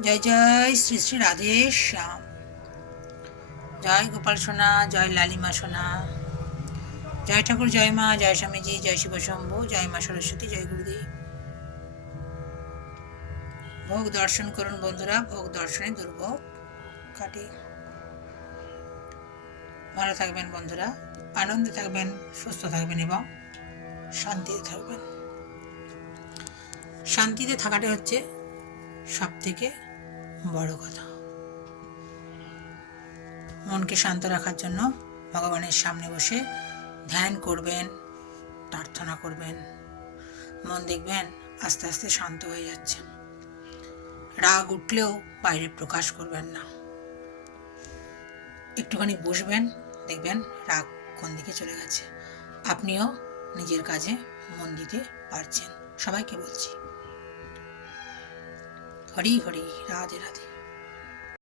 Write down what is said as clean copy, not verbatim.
জয় জয় শ্রী শ্রী রাধে শ্যাম। জয় গোপাল সোনা, জয় লালিমা সোনা, জয় ঠাকুর, জয় মা, জয় স্বামীজি, জয় শিব শম্ভু, জয় মা সরস্বতী, জয় গুরুদেব। ভোগ দর্শন করুন বন্ধুরা, ভোগ দর্শনে দুর্ভোগ কাটে। ভালো থাকবেন বন্ধুরা, আনন্দে থাকবেন, সুস্থ থাকবেন এবং শান্তিতে থাকবেন। শান্তিতে থাকাটা হচ্ছে সব থেকে বড় কথা। মনকে শান্ত রাখার জন্য ভগবানের সামনে বসে ধ্যান করবেন, প্রার্থনা করবেন। মন দেখবেন আস্তে আস্তে শান্ত হয়ে যাচ্ছে। রাগ উঠলেও বাইরে প্রকাশ করবেন না, একটুখানি বসবেন, দেখবেন রাগ কোন দিকে চলে গেছে। আপনিও নিজের কাজে মন দিতে পারছেন। সবাইকে বলছি হরি হরি, রাধে রাধে।